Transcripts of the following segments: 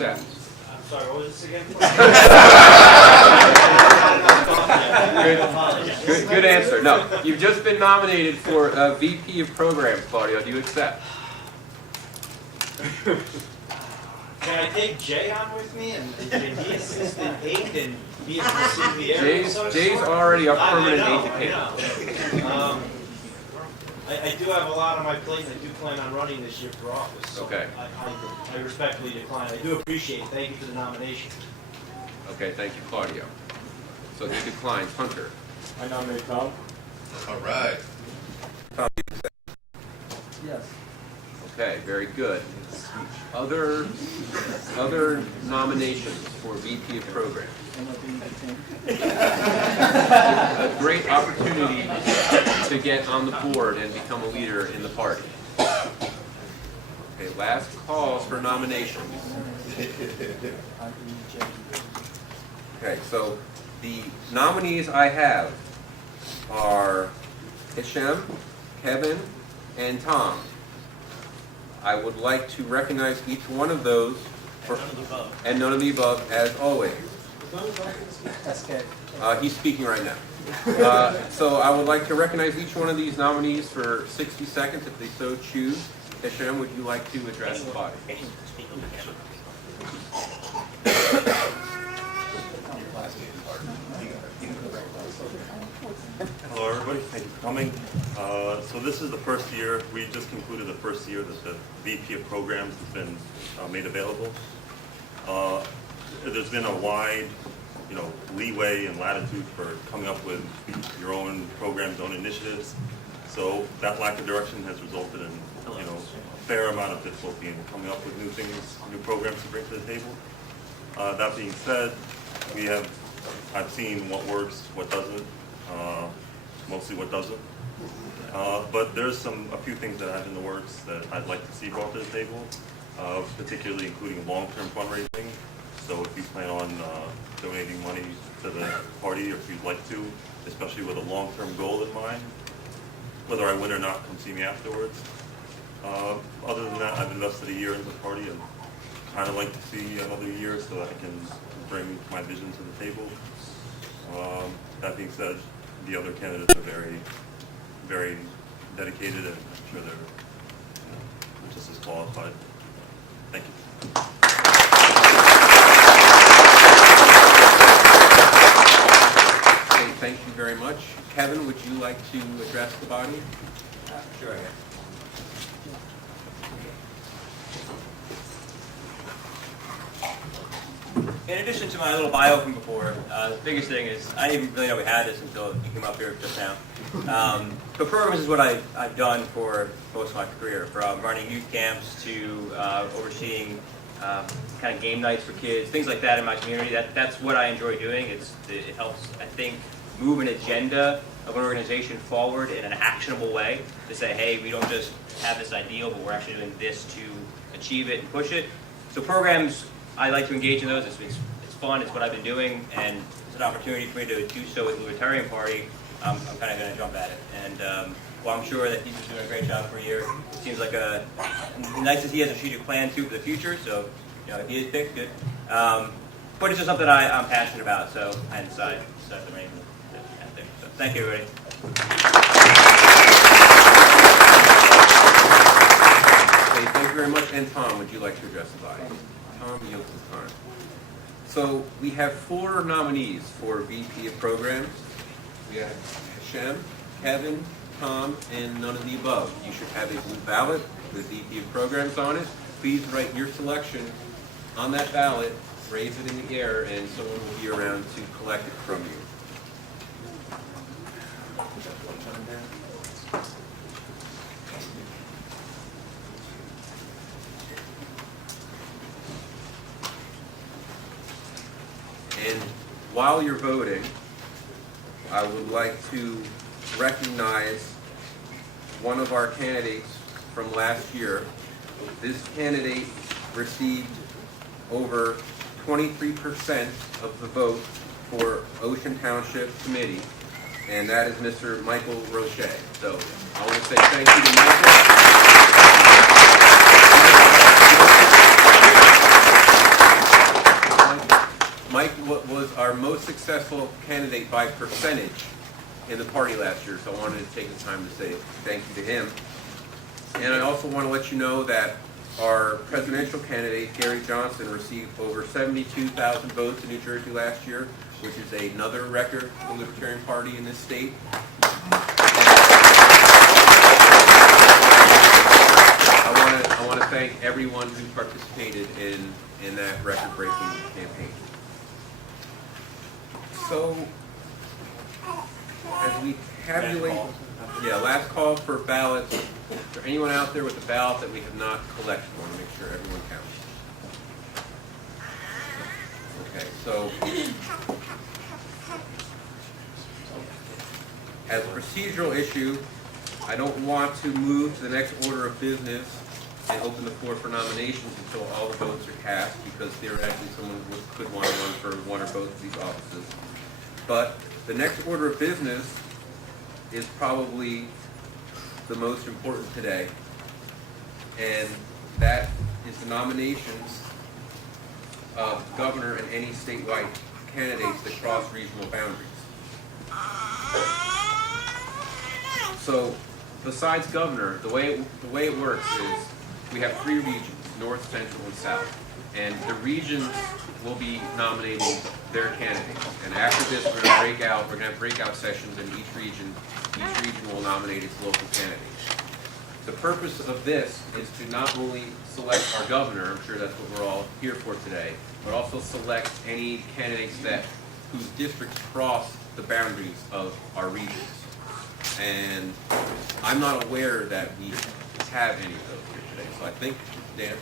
accept? I'm sorry, what was this again? Good answer. No, you've just been nominated for VP of Programs, Claudio. Do you accept? Can I take Jay on with me and can he assist in aid and be able to see the area? Jay's already a permanent aide to camp. I do have a lot on my plate and I do plan on running this year for office. So Okay. I respectfully decline. I do appreciate it. Thank you for the nomination. Okay, thank you, Claudio. So he declines. Hunter. I nominate Tom. All right. Tom, you accept? Yes. Okay, very good. Other nominations for VP of Programs. A great opportunity to get on the board and become a leader in the party. Okay, last calls for nominations. Okay, so the nominees I have are Hishem, Kevin, and Tom. I would like to recognize each one of those and none of the above, as always. He's speaking right now. So I would like to recognize each one of these nominees for 60 seconds if they so choose. Hishem, would you like to address the body? Hello everybody, thank you for coming. So this is the first year, we just concluded the first year that the VP of Programs has been made available. There's been a wide, leeway and latitude for coming up with your own programs, own initiatives. So that lack of direction has resulted in, a fair amount of difficulty in coming up with new things, new programs to bring to the table. That being said, I've seen what works, what doesn't, mostly what doesn't. But there's a few things that I have in the works that I'd like to see brought to the table, particularly including long-term fundraising. So if you plan on donating money to the party, or if you'd like to, especially with a long-term goal in mind, whether I win or not, come see me afterwards. Other than that, I've invested a year into the party and kind of like to see another year so that I can bring my vision to the table. That being said, the other candidates are very, very dedicated, and I'm sure they're just as qualified. Thank you. Okay, thank you very much. Kevin, would you like to address the body? Sure. In addition to my little bio from before, the biggest thing is I didn't even really know we had this until you came up here just now. But programs is what I've done for most of my career, from running youth camps to overseeing kind of game nights for kids, things like that in my community. That's what I enjoy doing. It helps, I think, move an agenda of an organization forward in an actionable way to say, hey, we don't just have this ideal, but we're actually doing this to achieve it and push it. So programs, I like to engage in those. It's fun. It's what I've been doing, and it's an opportunity for me to do so with the Libertarian Party. I'm kind of going to jump at it. And while I'm sure that he's been doing a great job for a year, it seems like nice as he has a strategic plan too for the future. So if he is picked, good. But it's just something I'm passionate about. So I decided to set the reins out there. So thank you, everybody. Okay, thank you very much. And Tom, would you like to address the body? Tom yields his time. So we have 4 nominees for VP of Programs. We have Hashem, Kevin, Tom, and none of the above. You should have a blue ballot with VP of Programs on it. Please write your selection on that ballot, raise it in the air, and someone will be around to collect it from you. And while you're voting, I would like to recognize one of our candidates from last year. This candidate received over 23% of the vote for Ocean Township Committee, and that is Mr. Michael Roche. So I want to say thank you to Michael. Mike was our most successful candidate by percentage in the party last year, so I wanted to take the time to say thank you to him. And I also want to let you know that our presidential candidate, Gary Johnson, received over 72,000 votes in New Jersey last year, which is another record for the Libertarian Party in this state. I want to thank everyone who participated in that record-breaking campaign. So, as we tabulate, last call for ballots. Is there anyone out there with a ballot that we have not collected? I want to make sure everyone counts. Okay, so as a procedural issue, I don't want to move to the next order of business and open the floor for nominations until all the votes are cast, because theoretically someone could want to run for one or both of these offices. But the next order of business is probably the most important today, and that is the nominations of governor and any statewide candidates that cross regional boundaries. So, besides governor, the way it works is we have 3 regions: north, central, and south. And the regions will be nominating their candidates. And after this, we're going to have breakout sessions in each region. Each region will nominate its local candidates. The purpose of this is to not only select our governor, I'm sure that's what we're all here for today, but also select any candidates whose districts cross the boundaries of our regions. And I'm not aware that we have any of those here today. So I think, Dan?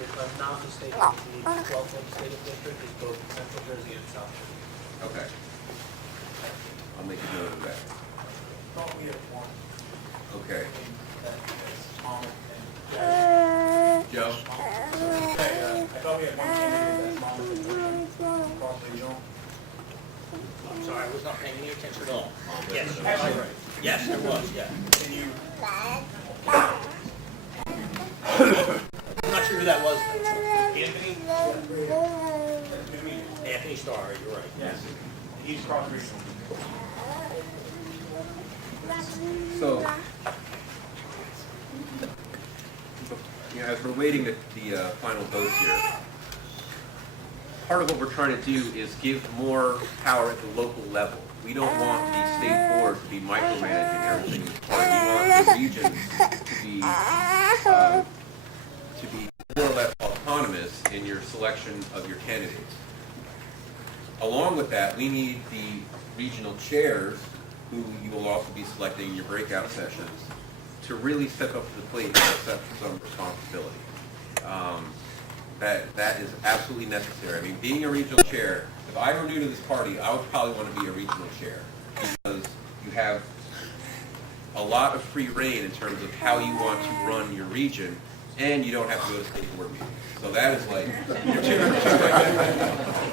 If I'm not mistaken, the 12th legislative district is both Central Jersey and South Jersey. Okay. I'll make a note of that. Thought we had one. Okay. Tom and Joe? I thought we had one candidate that's Tom and I'm sorry, I was not paying any attention at all. Yes, right. Yes, there was, yeah. Can you? I'm not sure who that was. Anthony? Anthony Starr, you're right. Yes. He's cross regional. So, as we're waiting the final vote here, part of what we're trying to do is give more power at the local level. We don't want the state board to be micromanaging everything as part. We want the regions to be more or less autonomous in your selection of your candidates. Along with that, we need the regional chairs, who you will also be selecting in your breakout sessions, to really step up to the plate and accept some responsibility. That is absolutely necessary. I mean, being a regional chair, if I were new to this party, I would probably want to be a regional chair, because you have a lot of free reign in terms of how you want to run your region, and you don't have to go to state board meetings. So that is like,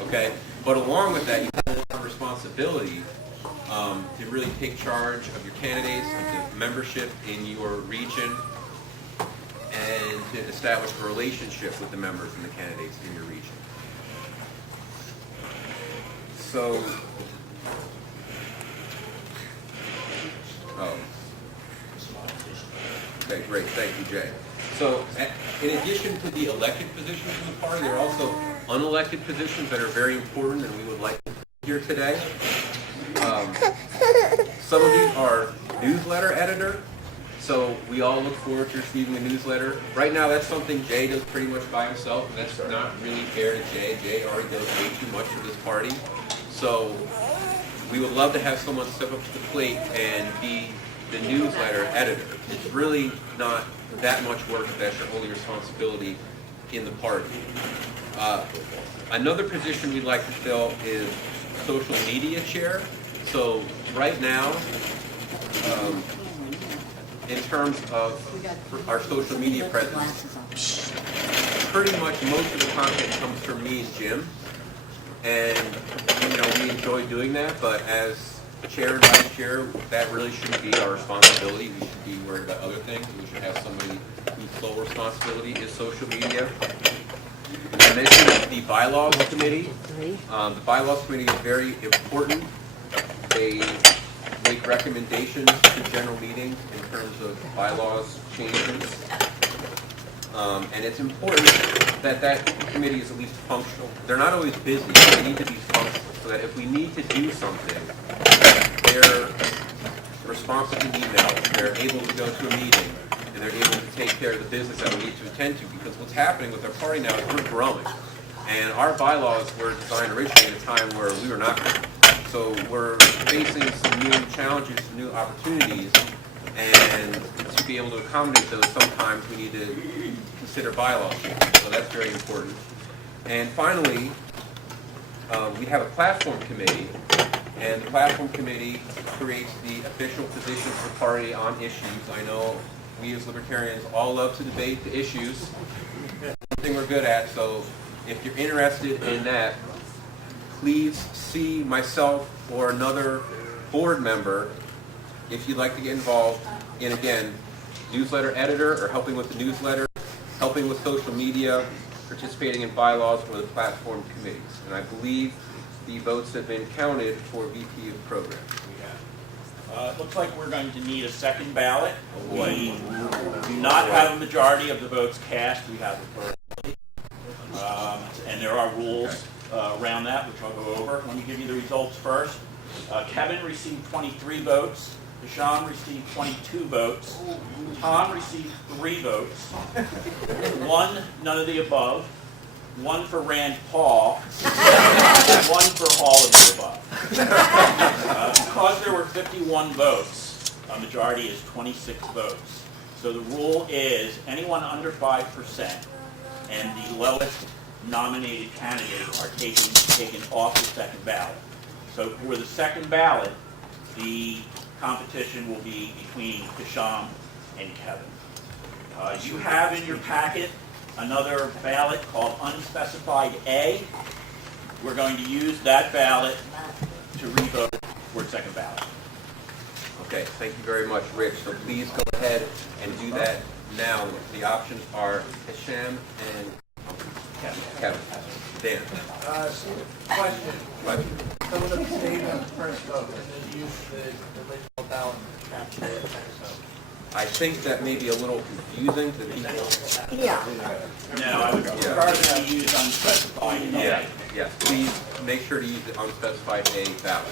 okay? But along with that, you have a lot of responsibility to really take charge of your candidates, of the membership in your region, and to establish a relationship with the members and the candidates in your region. So, okay, great, thank you, Jay. So, in addition to the elected positions in the party, there are also unelected positions that are very important, and we would like to hear today. Some of these are newsletter editor, so we all look forward to receiving a newsletter. Right now, that's something Jay does pretty much by himself, and that's not really fair to Jay. Jay already does way too much for this party. So we would love to have someone step up to the plate and be the newsletter editor. It's really not that much work if that's your only responsibility in the party. Another position we'd like to fill is social media chair. So right now, in terms of our social media presence, pretty much most of the content comes from me and Jim, and we enjoy doing that. But as chair and vice chair, that really shouldn't be our responsibility. We should be worried about other things. We should have somebody whose sole responsibility is social media. I mentioned the bylaws committee. The bylaws committee is very important. They make recommendations to general meetings in terms of bylaws changes. And it's important that that committee is at least functional. They're not always busy, but they need to be functional so that if we need to do something, they're responsive to emails, they're able to go to a meeting, and they're able to take care of the business that we need to attend to. Because what's happening with our party now is we're growing. And our bylaws were designed originally at a time where we were not growing. So we're facing some new challenges, some new opportunities, and to be able to accommodate those, sometimes we need to consider bylaws changes. So that's very important. And finally, we have a platform committee, and the platform committee creates the official positions of the party on issues. I know we as libertarians all love to debate the issues, something we're good at, so if you're interested in that, please see myself or another board member if you'd like to get involved in, again, newsletter editor or helping with the newsletter, helping with social media, participating in bylaws or the platform committees. And I believe the votes have been counted for VP of program. It looks like we're going to need a second ballot. We do not have a majority of the votes cast. We have a plurality. And there are rules around that, which I'll go over. Let me give you the results first. Kevin received 23 votes. Deshaun received 22 votes. Tom received 3 votes. 1, none of the above. 1 for Rand Paul. And 1 for all of the above. Because there were 51 votes, a majority is 26 votes. So the rule is anyone under 5% and the lowest nominated candidates are taken off the second ballot. So for the second ballot, the competition will be between Deshaun and Kevin. You have in your packet another ballot called Unspecified A. We're going to use that ballot to revote for second ballot. Okay, thank you very much, Rich. So please go ahead and do that now. The options are Hisham and Kevin. Dan. Question. Someone abstained on the first vote and then used the original ballot to capture the next vote. I think that may be a little confusing to people. Yeah. No, I would prefer to use unspecified A. Yeah, yes. Please make sure to use the unspecified A ballot.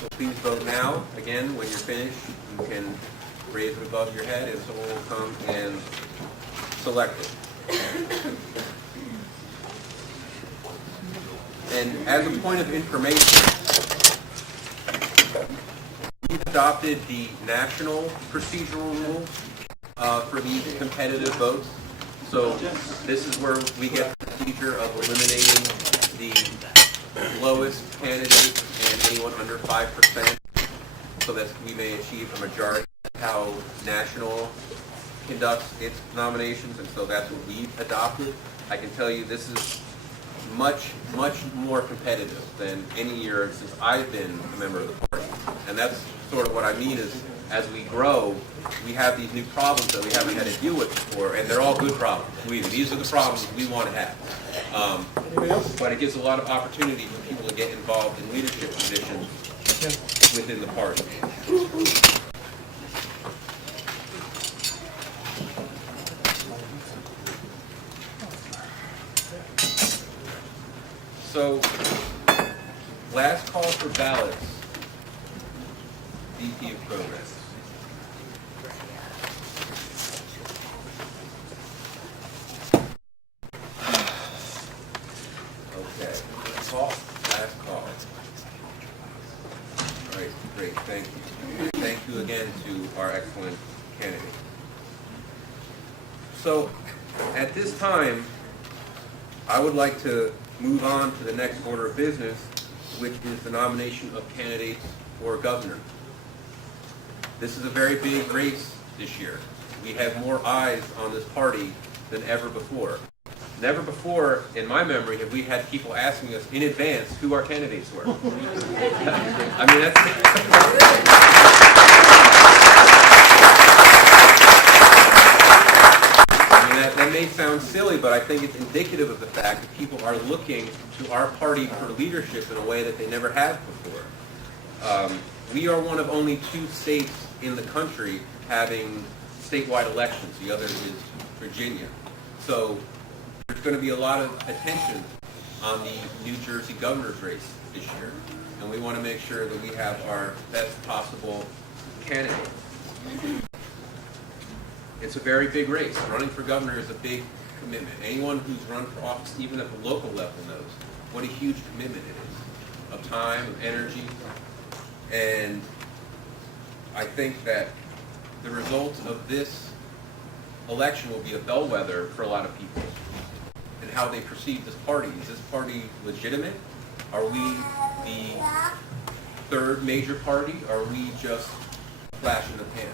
So please vote now. Again, when you're finished, you can raise it above your head and someone will come and select it. And as a point of information, we've adopted the national procedural rules for these competitive votes. So this is where we get the procedure of eliminating the lowest candidate and anyone under 5%, so that we may achieve a majority. That's how national conducts its nominations, and so that's what we've adopted. I can tell you this is much more competitive than any year since I've been a member of the party. And that's sort of what I mean is, as we grow, we have these new problems that we haven't had to deal with before, and they're all good problems. These are the problems we want to have. But it gives a lot of opportunity for people to get involved in leadership positions within the party. So, last call for ballots, VP of programs. Okay, last call. All right, great, thank you. Thank you again to our excellent candidate. So, at this time, I would like to move on to the next order of business, which is the nomination of candidates for governor. This is a very big race this year. We have more eyes on this party than ever before. Never before, in my memory, have we had people asking us in advance who our candidates were. I mean, that may sound silly, but I think it's indicative of the fact that people are looking to our party for leadership in a way that they never have before. We are one of only 2 states in the country having statewide elections. The other is Virginia. So there's going to be a lot of attention on the New Jersey governor's race this year, and we want to make sure that we have our best possible candidate. It's a very big race. Running for governor is a big commitment. Anyone who's run for office, even at the local level, knows what a huge commitment it is, of time, of energy, and I think that the results of this election will be a bellwether for a lot of people and how they perceive this party. Is this party legitimate? Are we the 3rd major party? Are we just a flash in the pan?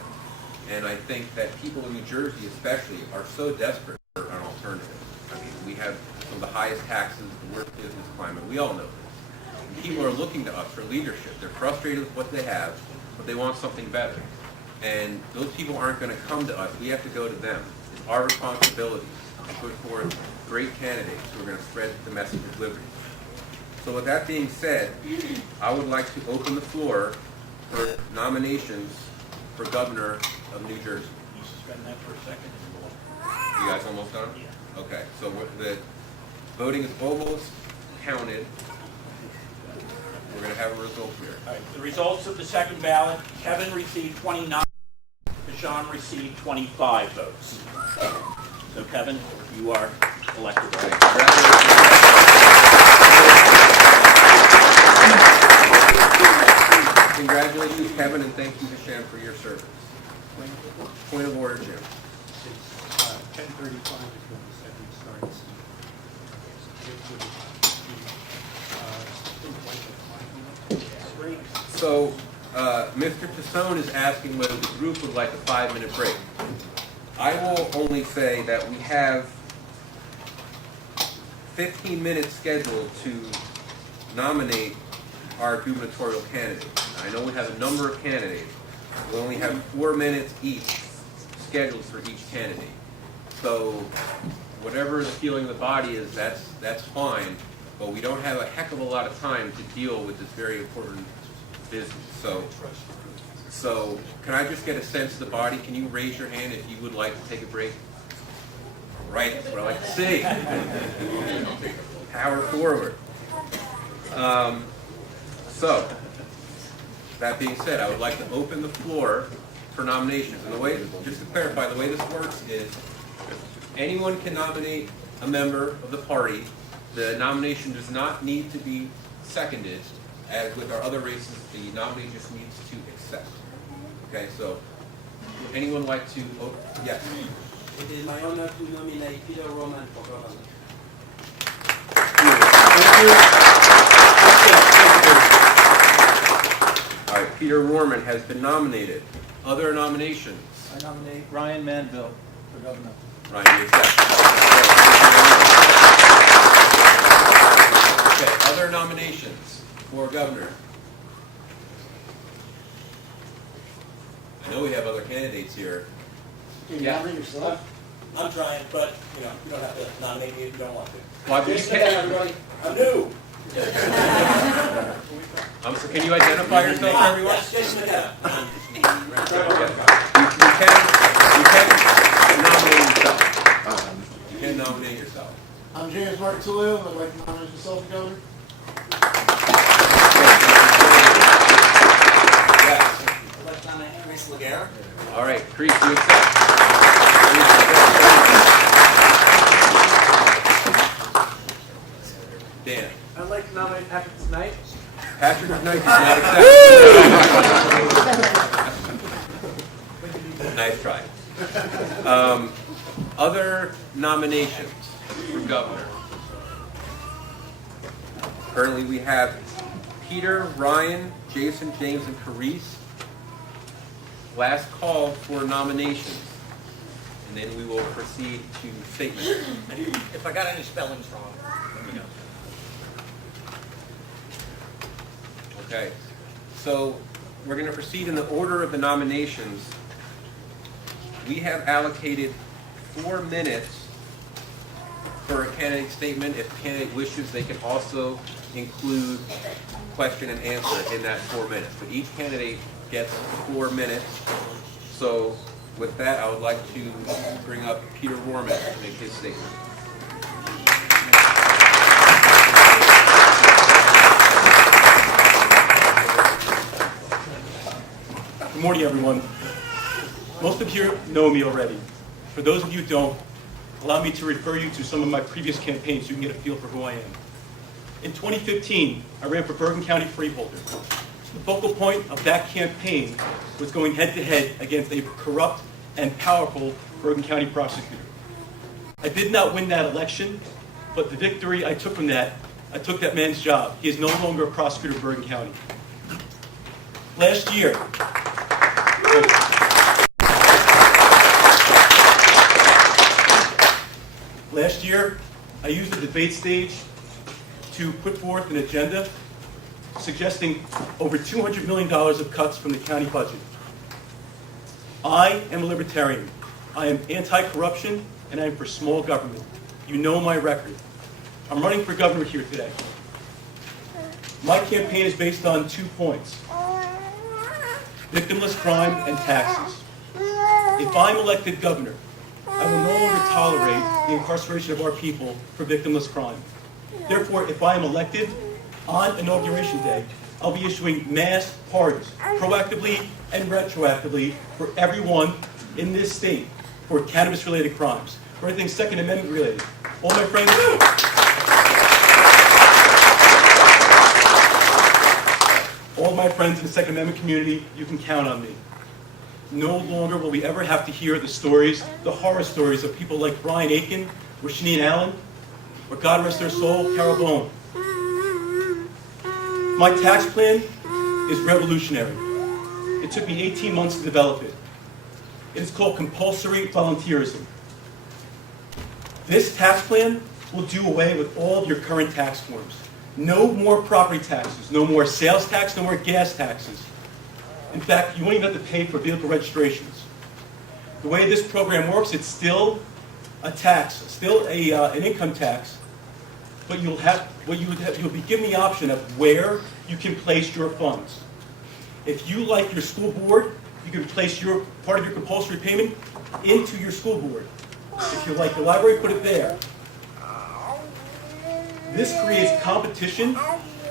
And I think that people in New Jersey especially are so desperate for an alternative. I mean, we have some of the highest taxes, the worst business climate. We all know this. And people are looking to us for leadership. They're frustrated with what they have, but they want something better. And those people aren't going to come to us. We have to go to them. It's our responsibility to put forth great candidates who are going to spread the message of liberty. So with that being said, I would like to open the floor for nominations for governor of New Jersey. You suspend that for a second and we'll... You guys almost done? Yeah. Okay, so the voting is almost counted. We're going to have a result here. All right, the results of the second ballot, Kevin received 29, Sean received 25 votes. So Kevin, you are elected. Congratulations, Kevin, and thank you, Hashem, for your service. Point of order, Jim. 10:35 is when the second starts. So, Mr. Tassone is asking whether the group would like a 5-minute break. I will only say that we have 15 minutes scheduled to nominate our gubernatorial candidate. I know we have a number of candidates. We only have 4 minutes each scheduled for each candidate. So whatever the feeling of the body is, that's fine, but we don't have a heck of a lot of time to deal with this very important business. So can I just get a sense of the body? Can you raise your hand if you would like to take a break? Right, that's what I like to see. Power forward. So, that being said, I would like to open the floor for nominations. And the way, just to clarify, the way this works is anyone can nominate a member of the party. The nomination does not need to be seconded. As with our other races, the nominee just needs to accept. Okay, so would anyone like to vote? Yes. It is my honor to nominate Peter Roman for governor. All right, Peter Roman has been nominated. Other nominations? I nominate Ryan Manville for governor. Ryan, you accept. Okay, other nominations for governor? I know we have other candidates here. Can you nominate yourself? I'm trying, but you don't have to nominate me if you don't want to. Why would you Everybody, I'm new. So can you identify yourself, everyone? Yes, Jason McKenna. You can nominate yourself. You can nominate yourself. I'm James Martin Toulouse, and I'd like to nominate myself for governor. Yes. I'd like to nominate Chris Laguerre. All right, Crease, you accept. Dan. I'd like to nominate Patrick tonight. Patrick Knight does not accept. Nice try. Other nominations for governor. Currently we have Peter, Ryan, Jason, James, and Carice. Last call for nominations. And then we will proceed to statements. If I got any spellings wrong, let me know. Okay, so we're going to proceed in the order of the nominations. We have allocated 4 minutes for a candidate statement. If the candidate wishes, they can also include question and answer in that 4 minutes. But each candidate gets 4 minutes. So with that, I would like to bring up Peter Warman to make his statement. Good morning, everyone. Most of you know me already. For those of you who don't, allow me to refer you to some of my previous campaigns so you can get a feel for who I am. In 2015, I ran for Bergen County Freeholder. The focal point of that campaign was going head-to-head against a corrupt and powerful Bergen County prosecutor. I did not win that election, but the victory I took from that, I took that man's job. He is no longer a prosecutor of Bergen County. Last year, I used the debate stage to put forth an agenda suggesting over $200 million of cuts from the county budget. I am a libertarian. I am anti-corruption, and I am for small government. You know my record. I'm running for governor here today. My campaign is based on 2 points: victimless crime and taxes. If I'm elected governor, I will no longer tolerate the incarceration of our people for victimless crime. Therefore, if I am elected, on Inauguration Day, I'll be issuing mass pardons, proactively and retroactively, for everyone in this state for cannabis-related crimes, for anything Second Amendment related. All my friends, all my friends in the Second Amendment community, you can count on me. No longer will we ever have to hear the stories, the horror stories of people like Brian Aiken or Shaneen Allen, or God rest their soul, Carol Bone. My tax plan is revolutionary. It took me 18 months to develop it. It is called compulsory volunteerism. This tax plan will do away with all of your current tax forms. No more property taxes, no more sales tax, no more gas taxes. In fact, you won't even have to pay for vehicle registrations. The way this program works, it's still a tax, still an income tax, but you'll be given the option of where you can place your funds. If you like your school board, you can place your part of your compulsory payment into your school board. If you like the library, put it there. This creates competition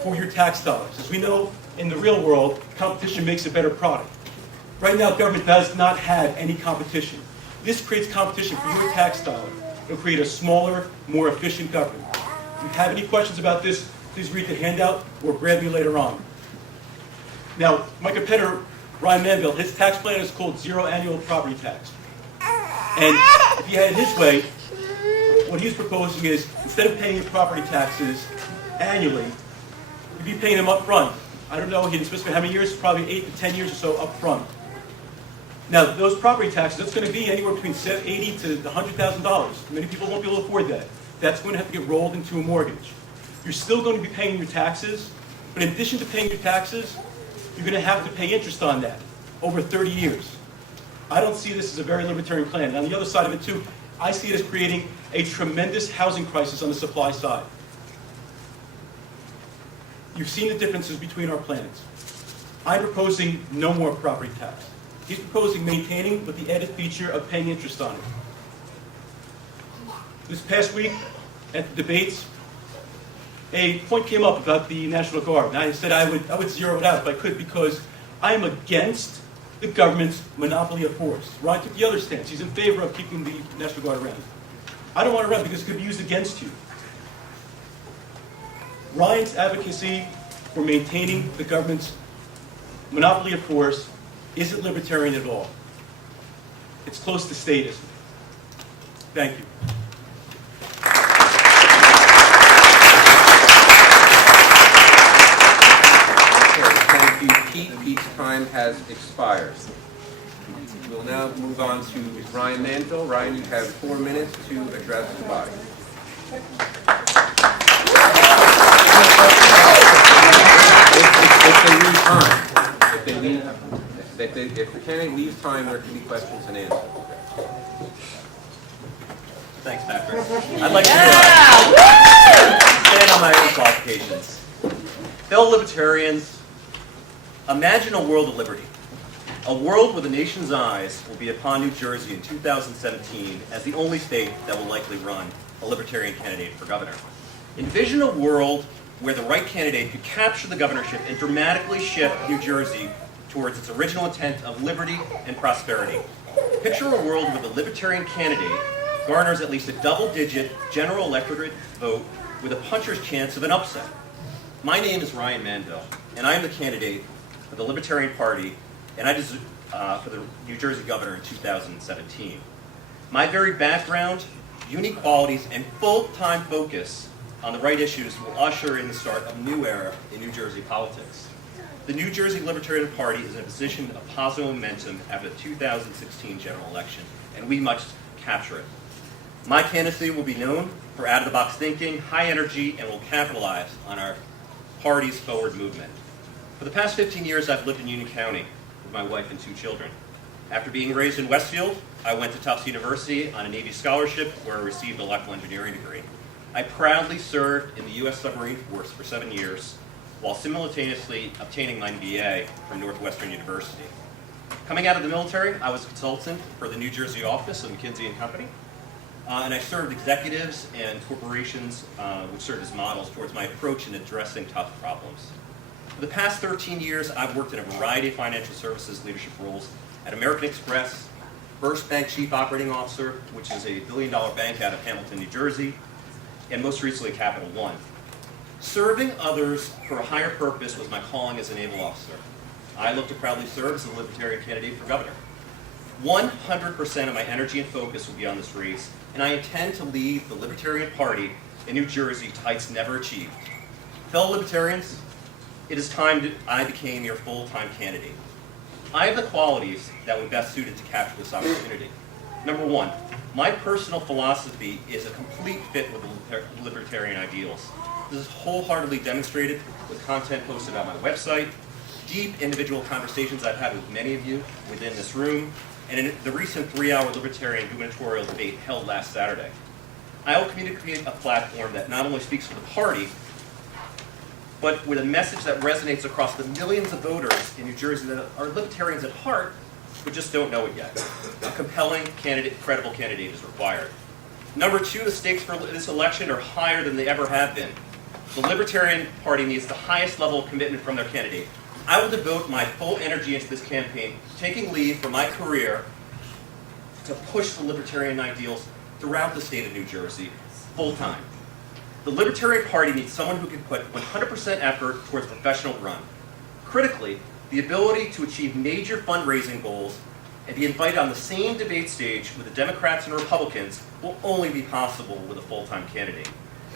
for your tax dollars. As we know, in the real world, competition makes a better product. Right now, government does not have any competition. This creates competition for your tax dollar. It'll create a smaller, more efficient government. If you have any questions about this, please read the handout or grab me later on. Now, my competitor, Ryan Manville, his tax plan is called zero annual property tax. And if he had it his way, what he's proposing is, instead of paying your property taxes annually, you'd be paying them up front. I don't know, he didn't specify how many years, probably 8 to 10 years or so up front. Now, those property taxes, that's going to be anywhere between $80,000 to $100,000. Many people won't be able to afford that. That's going to have to get rolled into a mortgage. You're still going to be paying your taxes, but in addition to paying your taxes, you're going to have to pay interest on that over 30 years. I don't see this as a very libertarian plan. And on the other side of it, too, I see it as creating a tremendous housing crisis on the supply side. You've seen the differences between our plans. I'm proposing no more property tax. He's proposing maintaining with the added feature of paying interest on it. This past week at the debates, a point came up about the National Guard. And I said I would zero it out if I could, because I am against the government's monopoly of force. Ryan took the other stance. He's in favor of keeping the National Guard around. I don't want it around because it could be used against you. Ryan's advocacy for maintaining the government's monopoly of force isn't libertarian at all. It's close to statism. Thank you. Thank you, Pete. Pete's time has expired. We'll now move on to Ryan Manville. Ryan, you have 4 minutes to address the body. If they leave time, if the candidate leaves time, there can be questions and answers. Thanks, Patrick. I'd like to stand on my own qualifications. Fellow libertarians, imagine a world of liberty. A world where the nation's eyes will be upon New Jersey in 2017 as the only state that will likely run a libertarian candidate for governor. Envision a world where the right candidate could capture the governorship and dramatically shift New Jersey towards its original intent of liberty and prosperity. Picture a world where the libertarian candidate garners at least a double-digit general electorate vote with a puncher's chance of an upset. My name is Ryan Manville, and I am the candidate for the Libertarian Party and for the New Jersey governor in 2017. My very background, unique qualities, and full-time focus on the right issues will usher in the start of a new era in New Jersey politics. The New Jersey Libertarian Party is in a position of positive momentum after the 2016 general election, and we must capture it. My candidacy will be known for out-of-the-box thinking, high energy, and will capitalize on our party's forward movement. For the past 15 years, I've lived in Union County with my wife and 2 children. After being raised in Westfield, I went to Tufts University on a Navy scholarship where I received an electrical engineering degree. I proudly served in the U.S. Submarine Force for 7 years, while simultaneously obtaining my MBA from Northwestern University. Coming out of the military, I was a consultant for the New Jersey office of McKinsey & Company, and I served executives and corporations which served as models towards my approach in addressing tough problems. For the past 13 years, I've worked in a variety of financial services leadership roles at American Express, First Bank Chief Operating Officer, which is a billion-dollar bank out of Hamilton, New Jersey, and most recently Capital One. Serving others for a higher purpose was my calling as a naval officer. I look to proudly serve as a libertarian candidate for governor. 100% of my energy and focus will be on this race, and I intend to lead the Libertarian Party in New Jersey to heights never achieved. Fellow libertarians, it is time I became your full-time candidate. I have the qualities that would best suited to capture this opportunity. Number 1, my personal philosophy is a complete fit with the libertarian ideals. This is wholeheartedly demonstrated with content posted on my website, deep individual conversations I've had with many of you within this room, and in the recent 3-hour libertarian gubernatorial debate held last Saturday. I will communicate a platform that not only speaks for the party, but with a message that resonates across the millions of voters in New Jersey that are libertarians at heart, but just don't know it yet. A compelling candidate, credible candidate is required. Number 2, the stakes for this election are higher than they ever have been. The Libertarian Party needs the highest level of commitment from their candidate. I will devote my full energy into this campaign, taking lead from my career to push the libertarian ideals throughout the state of New Jersey, full time. The Libertarian Party needs someone who can put 100% effort towards a professional run. Critically, the ability to achieve major fundraising goals and be invited on the same debate stage with the Democrats and Republicans will only be possible with a full-time candidate.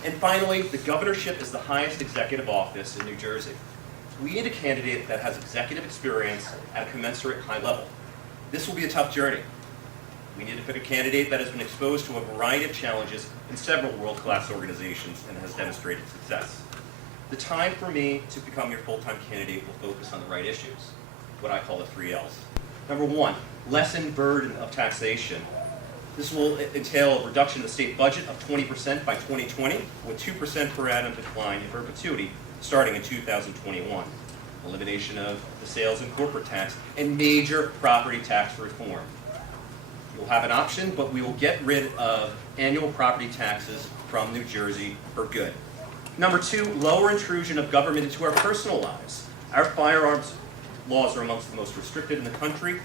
And finally, the governorship is the highest executive office in New Jersey. We need a candidate that has executive experience at a commensurate high level. This will be a tough journey. We need to pick a candidate that has been exposed to a variety of challenges in several world-class organizations and has demonstrated success. The time for me to become your full-time candidate will focus on the right issues, what I call the 3 L's. Number 1, lessen burden of taxation. This will entail a reduction in the state budget of 20% by 2020, with 2% per annum decline in perpetuity starting in 2021. Elimination of the sales and corporate tax, and major property tax reform. You'll have an option, but we will get rid of annual property taxes from New Jersey for good. Number 2, lower intrusion of government into our personal lives. Our firearms laws are amongst the most restricted in the country.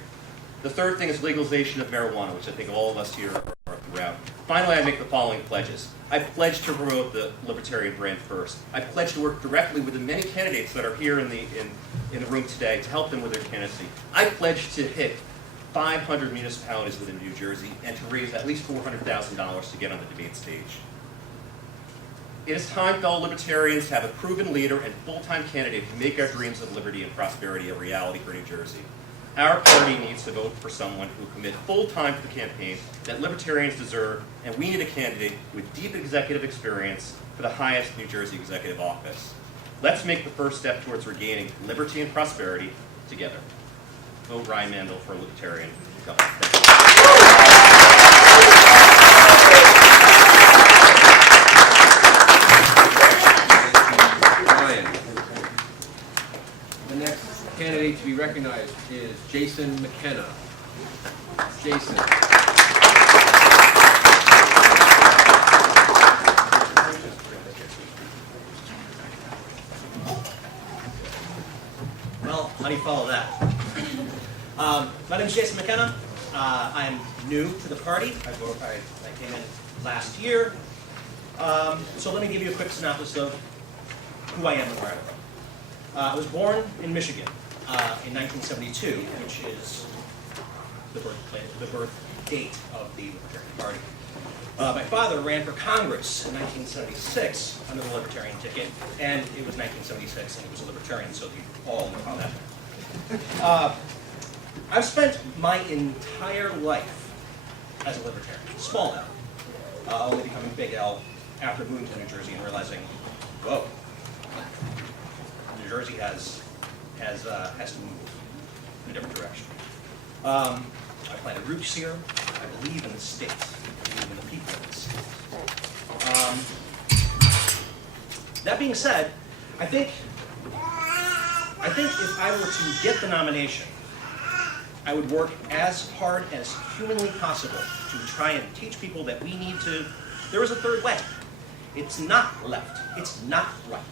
The third thing is legalization of marijuana, which I think all of us here are throughout. Finally, I make the following pledges. I pledge to promote the libertarian brand first. I pledge to work directly with the many candidates that are here in the room today to help them with their candidacy. I pledge to hit 500 municipalities within New Jersey and to raise at least $400,000 to get on the debate stage. It is time, fellow libertarians, to have a proven leader and full-time candidate to make our dreams of liberty and prosperity a reality for New Jersey. Our party needs to vote for someone who will commit full-time to the campaign that libertarians deserve, and we need a candidate with deep executive experience for the highest New Jersey executive office. Let's make the first step towards regaining liberty and prosperity together. Vote Ryan Mandel for Libertarian governor. Thank you. be recognized is Jason McKenna. Jason. Well, how do you follow that? My name is Jason McKenna. I'm new to the party. I came in last year. So let me give you a quick synopsis of who I am and where I'm from. I was born in Michigan in 1972, which is the birth date of the Libertarian Party. My father ran for Congress in 1976 under the Libertarian ticket, and it was 1976, and he was a Libertarian, so you all know how that went. I've spent my entire life as a Libertarian, small L, only becoming big L after moving to New Jersey and realizing, whoa, New Jersey has to move in a different direction. I planted roots here. I believe in the state. I believe in the people of the state. That being said, I think if I were to get the nomination, I would work as hard as humanly possible to try and teach people that we need to. There is a third way. It's not left. It's not right.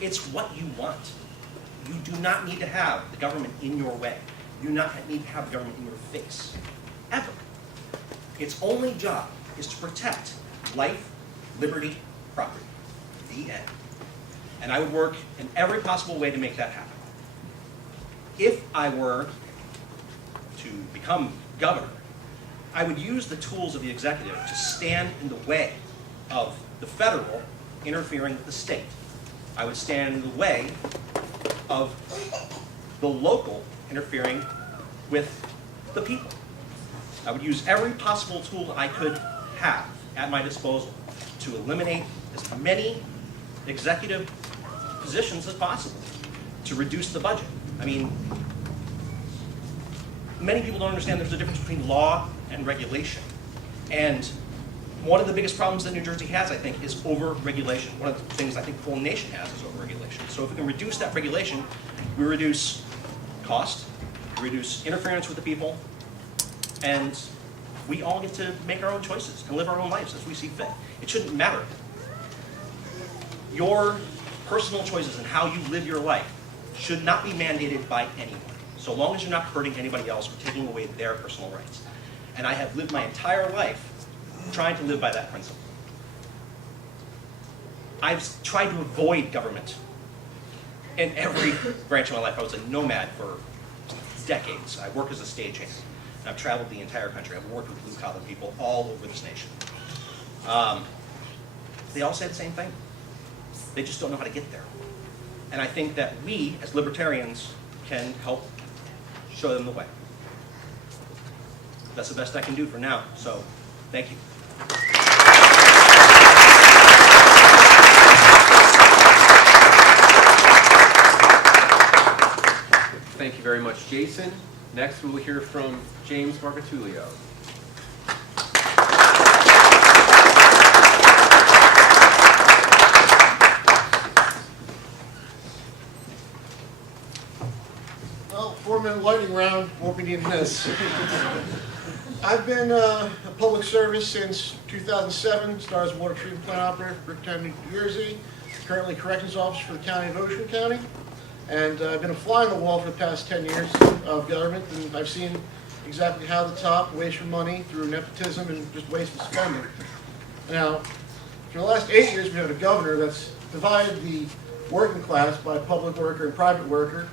It's what you want. You do not need to have the government in your way. You do not need to have the government in your face, ever. Its only job is to protect life, liberty, property. The end. And I would work in every possible way to make that happen. If I were to become governor, I would use the tools of the executive to stand in the way of the federal interfering with the state. I would stand in the way of the local interfering with the people. I would use every possible tool I could have at my disposal to eliminate as many executive positions as possible, to reduce the budget. I mean, many people don't understand there's a difference between law and regulation. And one of the biggest problems that New Jersey has, I think, is over-regulation. One of the things I think the whole nation has is over-regulation. So if we can reduce that regulation, we reduce cost, we reduce interference with the people, and we all get to make our own choices and live our own lives as we see fit. It shouldn't matter. Your personal choices and how you live your life should not be mandated by anyone, so long as you're not hurting anybody else or taking away their personal rights. And I have lived my entire life trying to live by that principle. I've tried to avoid government in every branch of my life. I was a nomad for decades. I worked as a stagehand. And I've traveled the entire country. I've worked with blue-collar people all over this nation. They all say the same thing. They just don't know how to get there. And I think that we, as libertarians, can help show them the way. That's the best I can do for now, so thank you. Thank you very much, Jason. Next, we will hear from James Margatulio. Well, 4-minute lightning round, won't be needing this. I've been a public service since 2007, started as a water treatment plant operator for Bricktown, New Jersey, currently corrections officer for the county of Ocean County, and I've been a fly on the wall for the past 10 years of government, and I've seen exactly how the top waste your money through nepotism and just wasteful spending. Now, for the last 8 years, we had a governor that's divided the working class by public worker and private worker.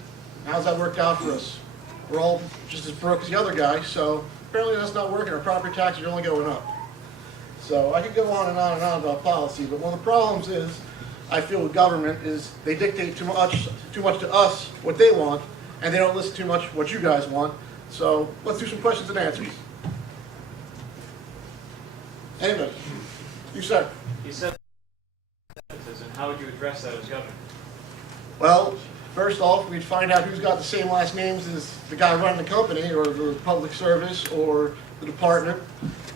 How's that worked out for us? We're all just as broke as the other guy, so apparently that's not working. Our property taxes are only going up. So I could go on and on and on about policy, but one of the problems is, I feel with government is they dictate too much to us what they want, and they don't listen too much what you guys want. So let's do some questions and answers. Anybody? You, sir. You said nepotism. How would you address that as governor? Well, first off, we'd find out who's got the same last names as the guy running the company or the public service or the department.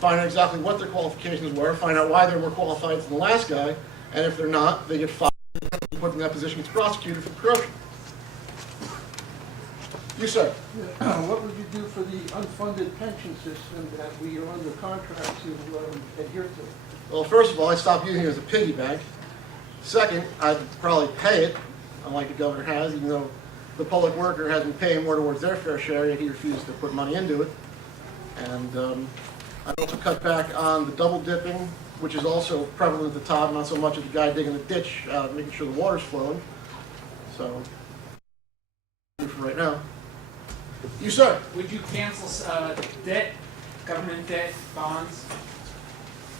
Find out exactly what their qualifications were, find out why they're more qualified than the last guy, and if they're not, they get fired and put in that position, gets prosecuted for corruption. You, sir. What would you do for the unfunded pension system that we are under contract to adhere to? Well, first of all, I stopped using it as a piggy bank. Second, I'd probably pay it, unlike the governor has, even though the public worker has been paying more towards their fair share, yet he refuses to put money into it. And I'd also cut back on the double dipping, which is also prevalent at the top, not so much as the guy digging the ditch, making sure the water's flowing. So, for right now. You, sir. Would you cancel debt, government debt, bonds?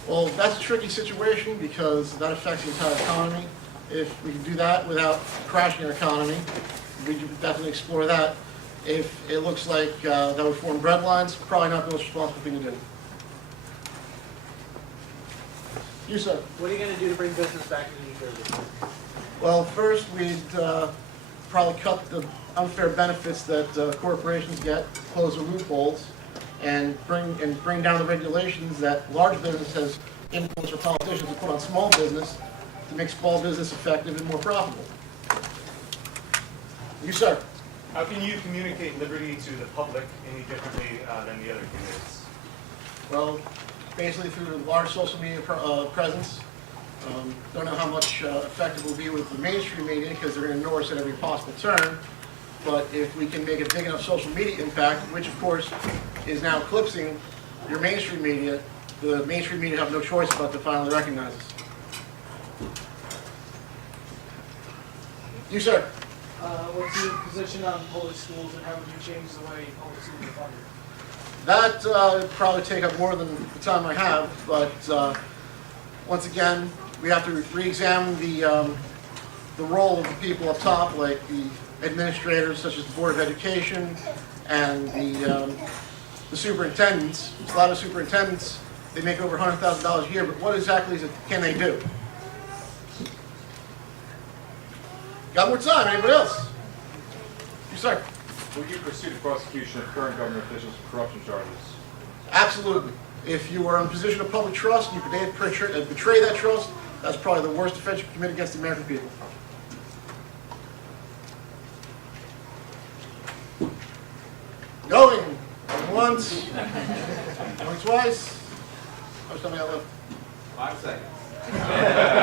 Well, that's a tricky situation because that affects the entire economy. If we can do that without crashing our economy, we should definitely explore that. If it looks like that would form bread lines, probably not the most responsible thing to do. You, sir. What are you going to do to bring business back to New Jersey? Well, first we'd probably cut the unfair benefits that corporations get, close the loopholes, and bring down the regulations that large business has influenced our politicians to put on small business to make small business effective and more profitable. You, sir. How can you communicate liberty to the public any differently than the other candidates? Well, basically through a large social media presence. Don't know how much effect it will be with the mainstream media because they're going to ignore us at every possible turn. But if we can make a big enough social media impact, which of course is now eclipsing your mainstream media, the mainstream media have no choice but to finally recognize us. You, sir. What's your position on public schools and how would you change the way public schools are funded? That would probably take up more than the time I have, but once again, we have to re-examine the role of the people up top, like the administrators, such as the Board of Education, and the superintendents. A lot of superintendents, they make over $100,000 a year, but what exactly can they do? Got more time? Anybody else? You, sir. Would you pursue the prosecution of current government officials for corruption charges? Absolutely. If you are in a position of public trust and you betray that trust, that's probably the worst offense you can commit against the American people. Going once, going twice. How much time I got left? 5 seconds.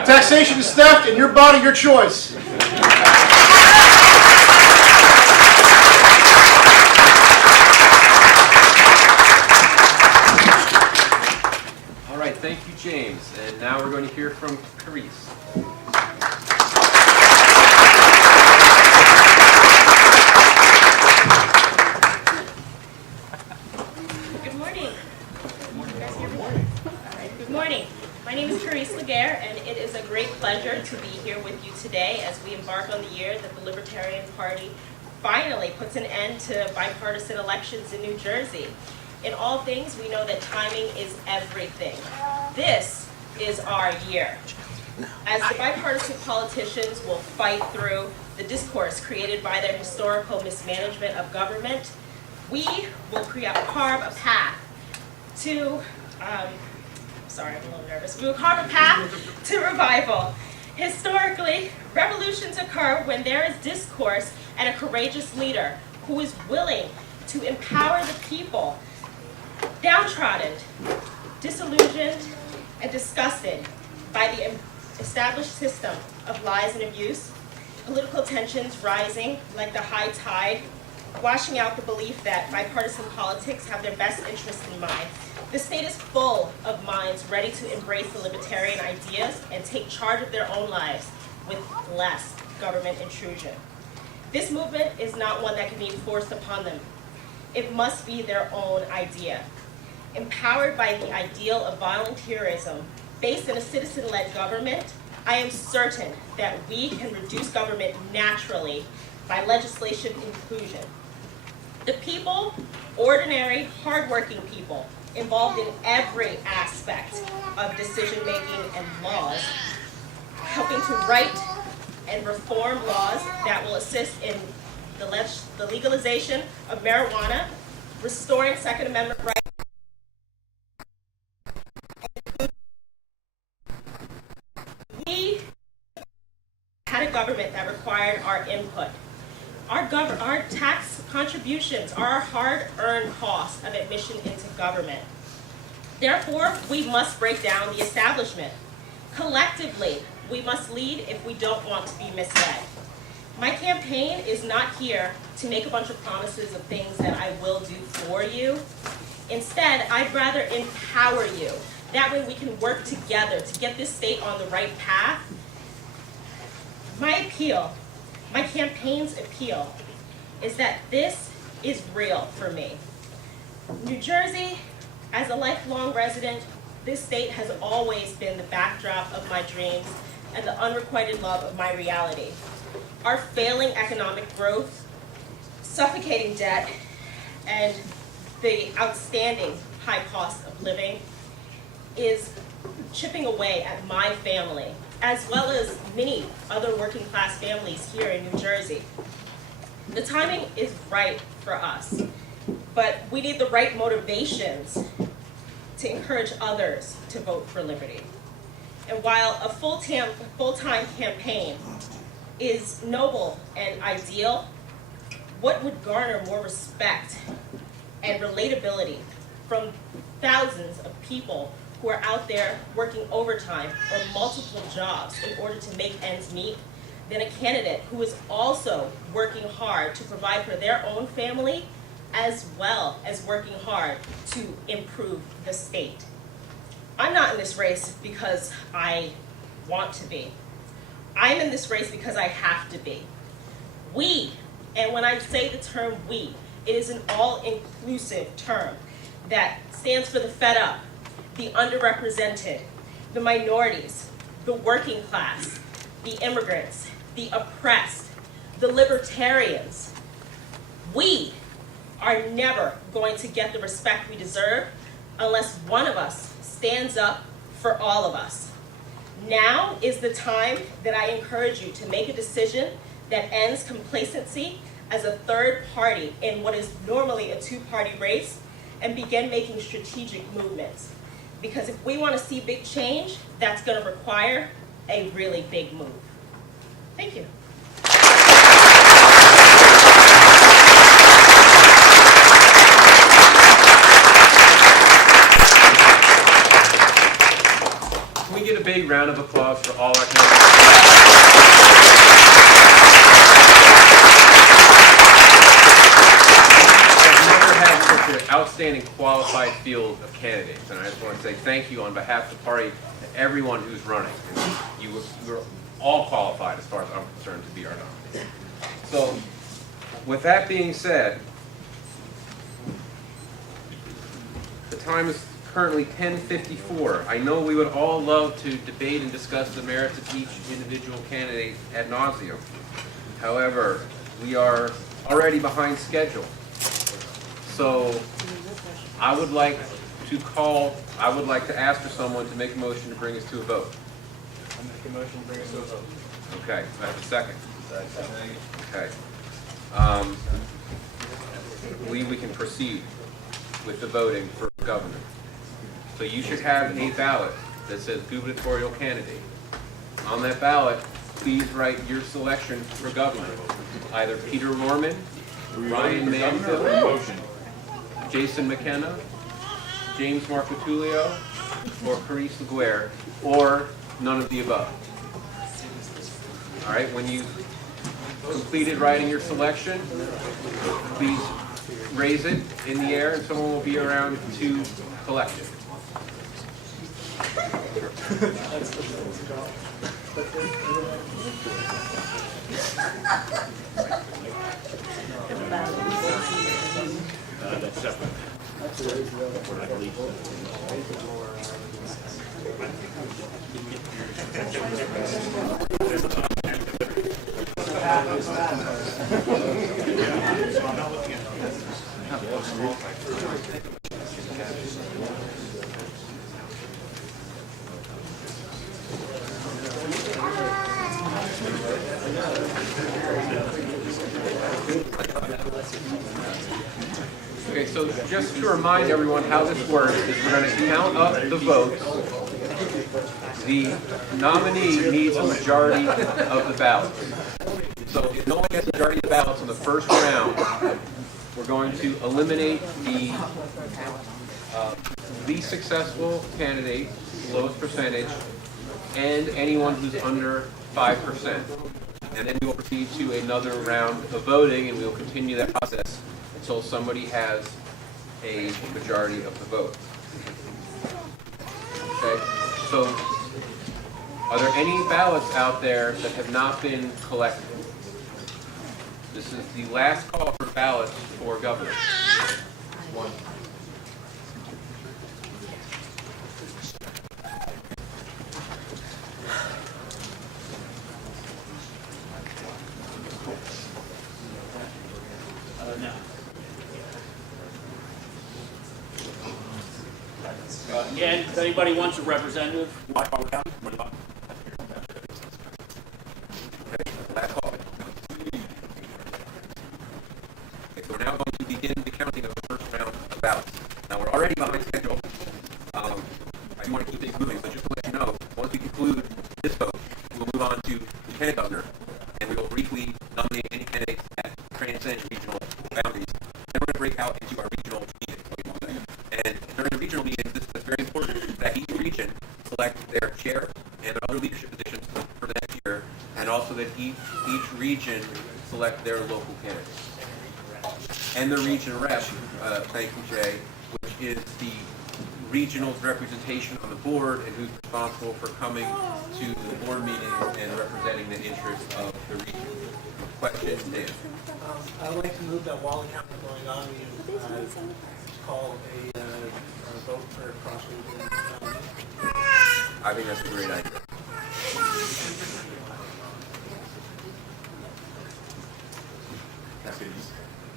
Taxation is theft, and your body, your choice. All right, thank you, James. And now we're going to hear from Carice. Good morning. You guys hear me? All right, good morning. My name is Carice Laguerre, and it is a great pleasure to be here with you today as we embark on the year that the Libertarian Party finally puts an end to bipartisan elections in New Jersey. In all things, we know that timing is everything. This is our year. As the bipartisan politicians will fight through the discourse created by their historical mismanagement of government, we will carve a path to, sorry, I'm a little nervous. We will carve a path to revival. Historically, revolutions occur when there is discourse and a courageous leader who is willing to empower the people, downtrodden, disillusioned, and disgusted by the established system of lies and abuse, political tensions rising like the high tide, washing out the belief that bipartisan politics have their best interests in mind. The state is full of minds ready to embrace the libertarian ideas and take charge of their own lives with less government intrusion. This movement is not one that can be forced upon them. It must be their own idea. Empowered by the ideal of volunteerism based in a citizen-led government, I am certain that we can reduce government naturally by legislation inclusion. The people, ordinary, hardworking people, involved in every aspect of decision-making and laws, helping to write and reform laws that will assist in the legalization of marijuana, restoring Second Amendment rights, we had a government that required our input. Our tax contributions are our hard-earned cost of admission into government. Therefore, we must break down the establishment. Collectively, we must lead if we don't want to be misled. My campaign is not here to make a bunch of promises of things that I will do for you. Instead, I'd rather empower you. That way we can work together to get this state on the right path. My campaign's appeal is that this is real for me. New Jersey, as a lifelong resident, this state has always been the backdrop of my dreams and the unrequited love of my reality. Our failing economic growth, suffocating debt, and the outstanding high cost of living is chipping away at my family, as well as many other working class families here in New Jersey. The timing is right for us, but we need the right motivations to encourage others to vote for liberty. And while a full-time campaign is noble and ideal, what would garner more respect and relatability from thousands of people who are out there working overtime or multiple jobs in order to make ends meet than a candidate who is also working hard to provide for their own family as well as working hard to improve the state? I'm not in this race because I want to be. I'm in this race because I have to be. We, and when I say the term we, it is an all-inclusive term that stands for the fed up, the underrepresented, the minorities, the working class, the immigrants, the oppressed, the libertarians. We are never going to get the respect we deserve unless one of us stands up for all of us. Now is the time that I encourage you to make a decision that ends complacency as a third party in what is normally a two-party race and begin making strategic movements. Because if we want to see big change, that's going to require a really big move. Thank you. Can we get a big round of applause for all our candidates? Outstanding qualified field of candidates, and I just want to say thank you on behalf of the party to everyone who's running. You're all qualified as far as I'm concerned to be our nominee. So with that being said, the time is currently 10:54. I know we would all love to debate and discuss the merits of each individual candidate ad nauseum. However, we are already behind schedule. So I would like to ask for someone to make a motion to bring us to a vote. I make a motion to bring us to a vote. Okay, I have a second. Okay. I believe we can proceed with the voting for governor. So you should have a ballot that says gubernatorial candidate. On that ballot, please write your selection for governor. Either Peter Lorman, Ryan Manfield, Jason McKenna, James Marcotulio, or Carice Laguerre, or none of the above. All right, when you completed writing your selection, please raise it in the air and someone will be around to collect it. That's separate. I believe. Okay, so just to remind everyone how this works is we're going to count up the votes. The nominee needs a majority of the ballots. So if no one gets the majority of the ballots in the first round, we're going to eliminate the least successful candidate, lowest percentage, and anyone who's under 5%. And then we will proceed to another round of voting, and we will continue that process until somebody has a majority of the vote. Okay, so are there any ballots out there that have not been collected? This is the last call for ballots for governor. One. Again, if anybody wants a representative, Okay, last call. Okay, so we're now going to begin the counting of the first round of ballots. Now we're already behind schedule. I do want to keep things moving, so just to let you know, once we conclude this vote, we'll move on to Lieutenant Governor, and we will briefly nominate any candidates that transcend regional boundaries. Then we're going to break out into our regional meetings. And during the regional meetings, this is very important that each region select their chair and their other leadership positions for the next year, and also that each region select their local candidates. And the region rep, thank you, Jay, which is the regional representation on the board and who's responsible for coming to the board meetings and representing the interests of the region. Questions, Dan? I'd like to move that while the count is going on, we call a vote for cross-region. I think that's a great idea.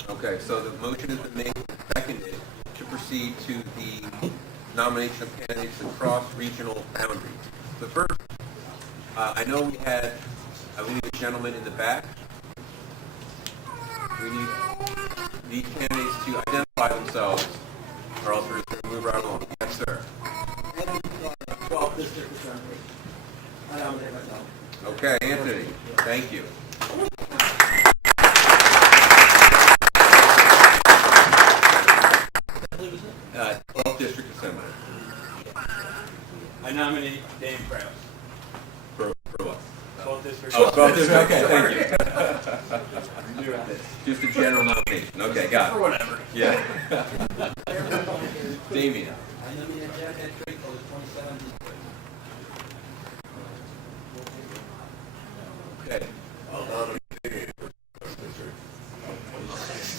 Okay, so the motion has been made and seconded to proceed to the nomination of candidates across regional boundaries. So first, I know we had, I believe, a gentleman in the back. We need these candidates to identify themselves, or else we're just going to move right along. Yes, sir. 12th District Assembly. I nominate myself. Okay, Anthony, thank you. 12th District Assembly. I nominate Dave Kraus. For what? 12th District. Oh, 12th District, okay, thank you. Just a general nomination, okay, got it. For whatever. Yeah. Damien. I nominate Jeff Hedrick for the 27th District. Okay.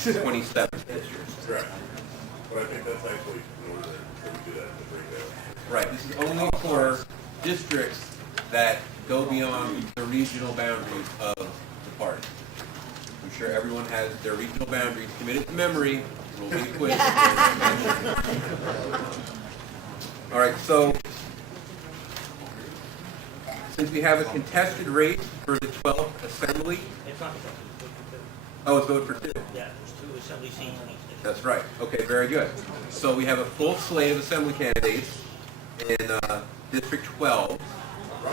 27th District. Correct. But I think that's actually in order that we do that to bring that. Right, this is only for districts that go beyond the regional boundaries of the party. I'm sure everyone has their regional boundaries committed to memory. We'll be quick. All right, so since we have a contested race for the 12th Assembly, It's not oh, it's vote for two. yeah, there's 2 assembly seats in each district. That's right. Okay, very good. So we have a full slate of assembly candidates in District 12.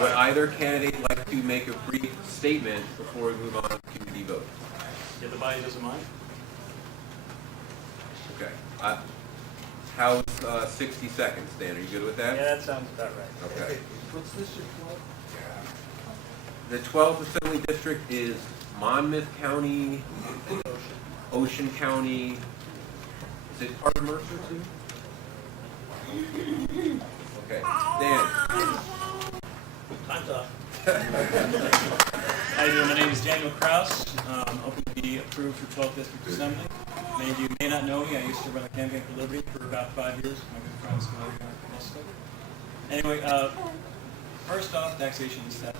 Would either candidate like to make a brief statement before we move on to the vote? If the body doesn't mind. Okay. How's 60 seconds, Dan? Are you good with that? Yeah, that sounds about right. Okay. What's District 12? The 12th Assembly District is Monmouth County, Ocean County. Is it part of Mercer too? Okay. Dan. Time's up. How you doing? My name is Daniel Kraus. I'm hoping to be approved for 12th District Assembly. Many of you may not know me. I used to run the campaign for Liberty for about 5 years. My good friends Anyway, first off, taxation is theft.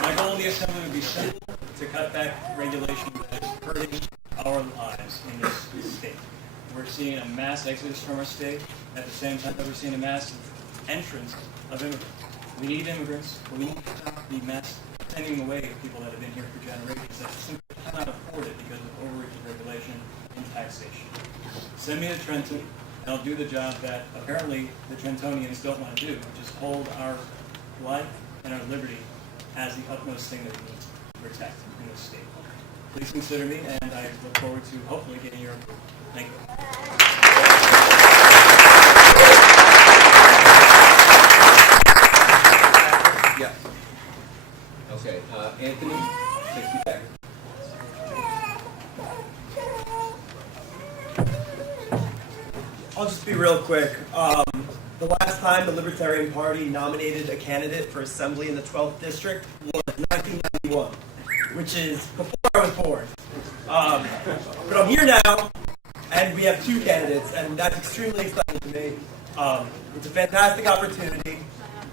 My goal in the Assembly would be simple, to cut back regulation that is hurting our lives in this state. We're seeing a mass exodus from our state at the same time that we're seeing a massive entrance of immigrants. We need immigrants, but we need to stop the mass sending away of people that have been here for generations that simply cannot afford it because of overreaching regulation and taxation. Send me to Trenton, and I'll do the job that apparently the Trentonians don't want to do, which is hold our life and our liberty as the utmost thing that we need to protect in this state. Please consider me, and I look forward to hopefully getting your approval. Thank you. Yeah. Okay, Anthony, 60 seconds. I'll just be real quick. The last time the Libertarian Party nominated a candidate for assembly in the 12th district was 1991, which is before I was born. But I'm here now, and we have two candidates, and that's extremely exciting to me. It's a fantastic opportunity.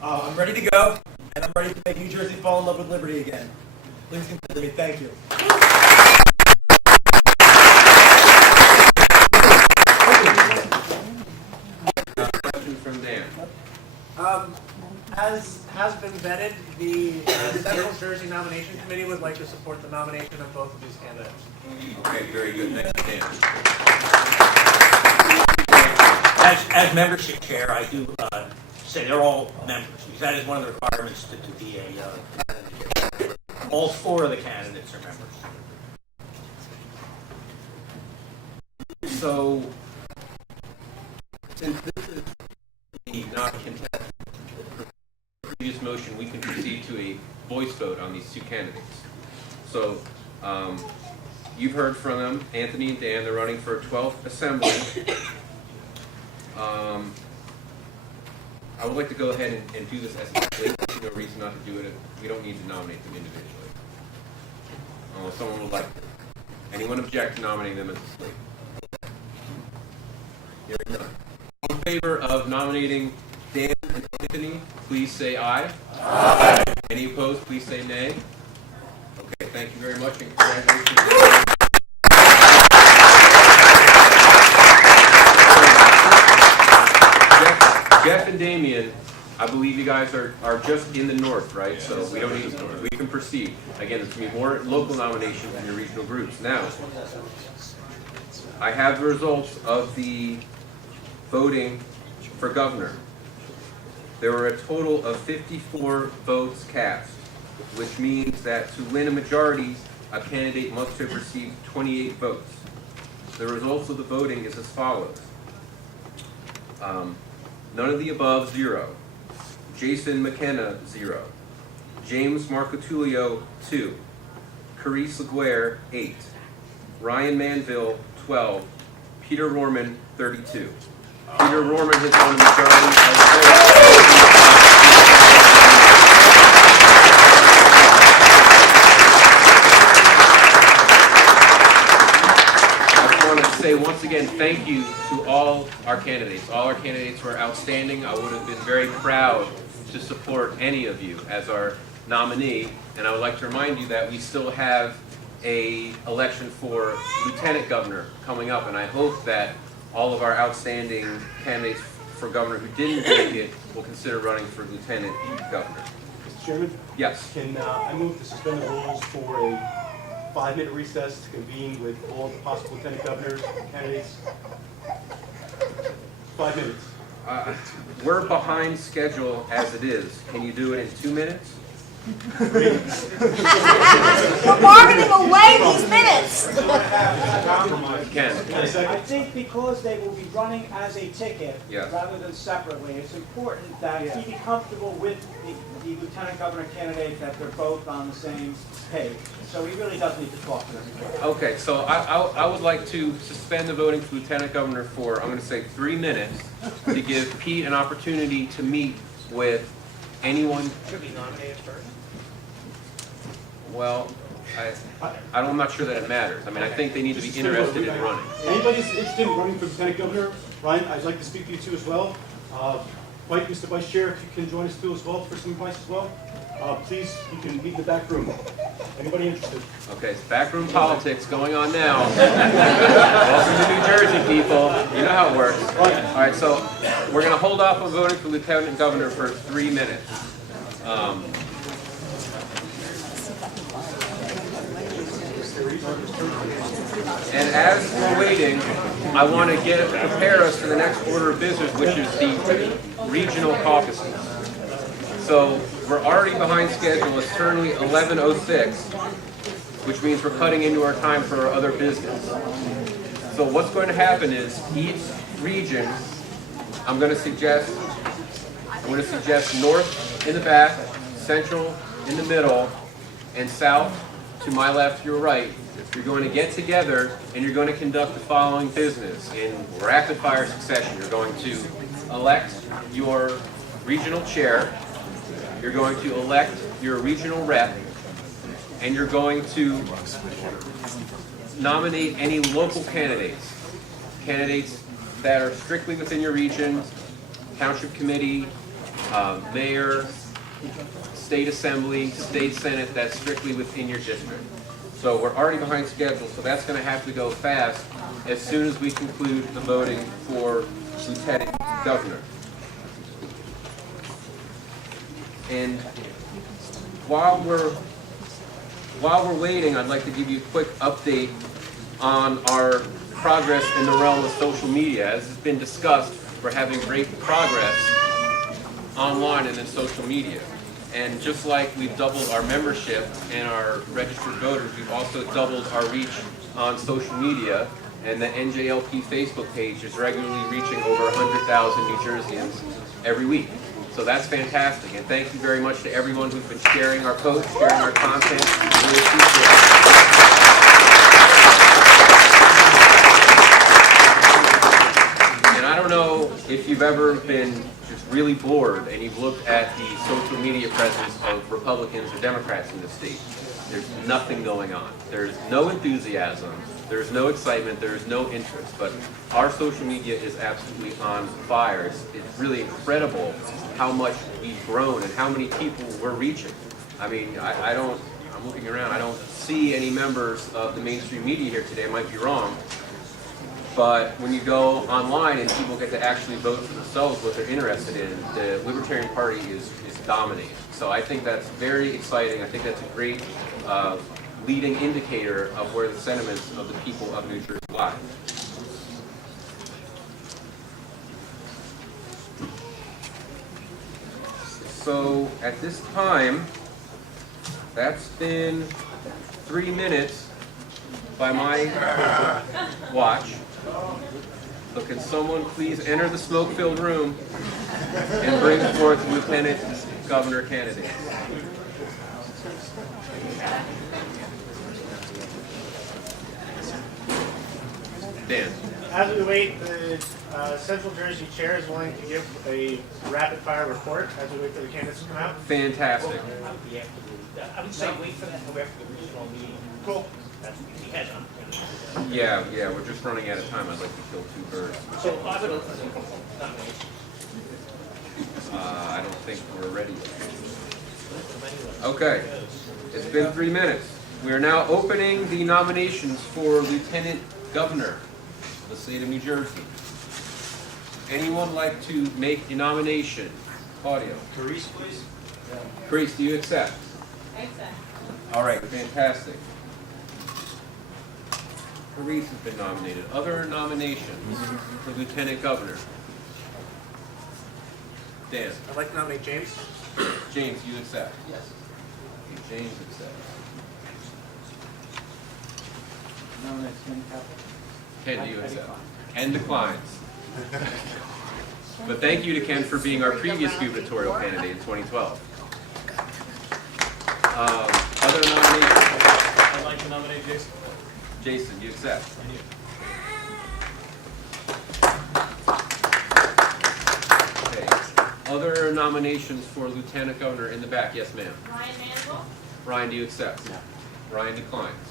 I'm ready to go, and I'm ready to make New Jersey fall in love with liberty again. Please consider me. Thank you. Question from Dan. As has been vetted, the Central Jersey Nomination Committee would like to support the nomination of both of these candidates. Okay, very good. Thank you, Dan. As membership chair, I do say they're all members, because that is one of the requirements to be a candidate. All four of the candidates are members. So, since this is the non-contested previous motion, we can proceed to a voice vote on these two candidates. So, you've heard from them, Anthony and Dan. They're running for 12th Assembly. I would like to go ahead and do this as a slate. There's no reason not to do it. We don't need to nominate them individually. Unless someone would like to. Anyone object to nominating them as a slate? Hearing none. All in favor of nominating Dan and Anthony, please say aye. Aye. Any opposed, please say nay. Okay, thank you very much, and congratulations. Jeff and Damien, I believe you guys are just in the north, right? So we don't need, we can proceed. Again, there's going to be more local nominations in your regional groups. Now, I have the results of the voting for governor. There were a total of 54 votes cast, which means that to win a majority, a candidate must have received 28 votes. The results of the voting is as follows. None of the above, 0. Jason McKenna, 0. James Marcotulio, 2. Carice Laguerre, 8. Ryan Manville, 12. Peter Rorman, 32. Peter Rorman has won a majority of votes. I want to say once again thank you to all our candidates. All our candidates were outstanding. I would have been very proud to support any of you as our nominee. And I would like to remind you that we still have an election for lieutenant governor coming up. And I hope that all of our outstanding candidates for governor who didn't make it will consider running for lieutenant governor. Mr. Chairman? Yes. Can I move to suspend the rules for a 5-minute recess to convene with all the possible lieutenant governors and candidates? 5 minutes. We're behind schedule as it is. Can you do it in 2 minutes? We're bargaining away these minutes. Ken. I think because they will be running as a ticket Yes. rather than separately, it's important that he be comfortable with the lieutenant governor candidate, that they're both on the same page. So he really does need to talk to them. Okay, so I would like to suspend the voting for lieutenant governor for, I'm going to say 3 minutes, to give Pete an opportunity to meet with anyone. Should be nominated first. Well, I'm not sure that it matters. I mean, I think they need to be interested in running. Anybody's interested in running for lieutenant governor? Ryan, I'd like to speak to you too as well. Mr. Vice Chair, if you can join us too as well for some advice as well. Please, you can meet in the back room. Anybody interested? Okay, it's backroom politics going on now. Welcome to New Jersey, people. You know how it works. All right, so we're going to hold off on voting for lieutenant governor for 3 minutes. And as we're waiting, I want to prepare us for the next order of business, which is the regional caucuses. So we're already behind schedule. It's currently 11:06, which means we're cutting into our time for our other business. So what's going to happen is each region, I'm going to suggest north in the back, central in the middle, and south to my left, your right. You're going to get together and you're going to conduct the following business in rapid fire succession. You're going to elect your regional chair, you're going to elect your regional rep, and you're going to nominate any local candidates that are strictly within your region, township committee, mayor, state assembly, state senate, that's strictly within your district. So we're already behind schedule, so that's going to have to go fast as soon as we conclude the voting for lieutenant governor. And while we're waiting, I'd like to give you a quick update on our progress in the realm of social media. As has been discussed, we're having great progress online and in social media. And just like we've doubled our membership and our registered voters, we've also doubled our reach on social media. And the NJLP Facebook page is regularly reaching over 100,000 New Jerseyans every week. So that's fantastic. And thank you very much to everyone who's been sharing our posts, sharing our content. Really appreciate it. And I don't know if you've ever been just really bored and you've looked at the social media presence of Republicans or Democrats in the state. There's nothing going on. There's no enthusiasm. There's no excitement. There's no interest. But our social media is absolutely on fire. It's really incredible how much we've grown and how many people we're reaching. I mean, I'm looking around. I don't see any members of the mainstream media here today. I might be wrong. But when you go online and people get to actually vote for themselves what they're interested in, the Libertarian Party is dominating. So I think that's very exciting. I think that's a great leading indicator of where the sentiments of the people of New Jersey lie. So at this time, that's been 3 minutes by my watch. So can someone please enter the smoke-filled room and bring forth Lieutenant Governor candidate? Dan. As we wait, the Central Jersey Chair is willing to give a rapid-fire report as we wait for the candidates to come out. Fantastic. I would say wait for that until after the regional meeting. Cool. That's what he has on. Yeah, we're just running out of time. I'd like to kill 2 birds. So I would open the nomination. I don't think we're ready yet. Okay, it's been 3 minutes. We are now opening the nominations for Lieutenant Governor of the state of New Jersey. Anyone like to make a nomination? Audio. Carice, please. Carice, do you accept? I accept. All right, fantastic. Carice has been nominated. Other nominations for Lieutenant Governor? Dan. I'd like to nominate James. James, you accept? Yes. Okay, James accepts. Ken, do you accept? Ken declines. But thank you to Ken for being our previous gubernatorial candidate in 2012. Other nominations? I'd like to nominate Jason. Jason, you accept? Okay. Other nominations for Lieutenant Governor in the back? Yes, ma'am. Ryan Mansell. Ryan, do you accept? No. Ryan declines.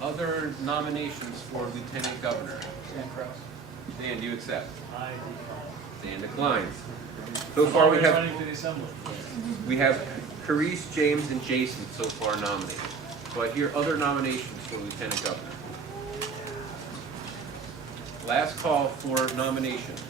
Other nominations for Lieutenant Governor? Dan Kraus. Dan, do you accept? I Dan declines. So far we have running for the assembly. Carice, James, and Jason so far nominated. So I hear other nominations for Lieutenant Governor. Last call for nominations.